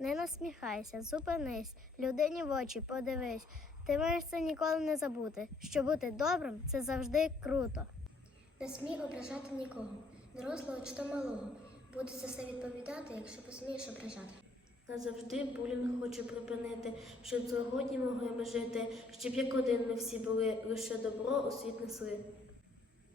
Не насміхайся, зупинись, людині в очі подивись. Ти маєш це ніколи не забути. Що бути добрим це завжди круто. Не смій ображати нікого, дорослого чи то малого. Будеш за все відповідати, якщо посмієш ображати. Назавжди булінг хочу припинити, щоб злагодні могли ми жити, щоб як один ми всі були, лише добро у світ несли.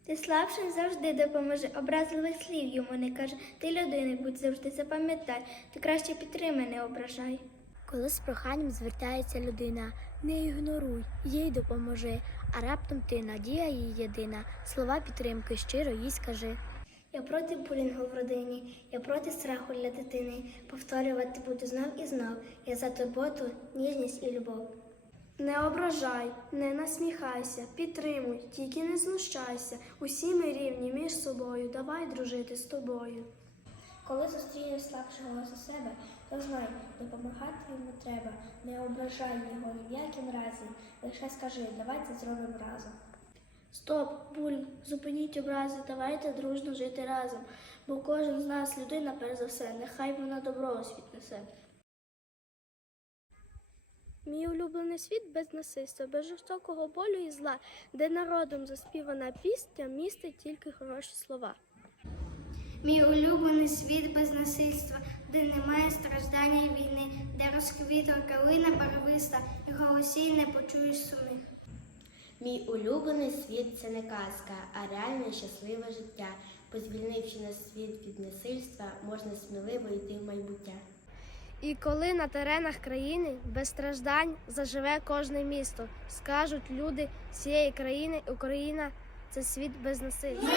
Ти слабшим завжди допоможи, образливих слів йому не кажи. Ти людини будь завжди запам'ятай, ти краще підтримай, не ображай. Коли з проханням звертається людина, не ігноруй, їй допоможи, а раптом ти надія її єдина. Слова підтримки щиро їй скажи. Я проти булінгу в родині, я проти страху для дитини. Повторювати буду знов і знов. Я за турботу, ніжність і любов. Не ображай, не насміхайся, підтримуй, тільки не знущайся. Усі ми рівні між собою, давай дружити з тобою. Коли зустрінеш слабшого за себе, то знай, допомагати йому треба. Не ображай його ні в яким разі. Лише скажи, давай це зробимо разом. Стоп, буль, зупиніть образи, давайте дружно жити разом, бо кожен з нас людина перш за все, нехай вона добро у світ несе. Мій улюблений світ без насильства, без жорстокого болю і зла, де народом заспівана пісня містить тільки хороші слова. Мій улюблений світ без насильства, де немає страждання і війни, де розквітла калина барвиста, і голосій не почуєш сумних. Мій улюблений світ це не казка, а реальне щасливе життя. Позвільнивши нас світ від насильства, можна сміливо йти в майбуття. І коли на теренах країни без страждань заживе кожне місто, скажуть люди цієї країни, Україна це світ без насильства.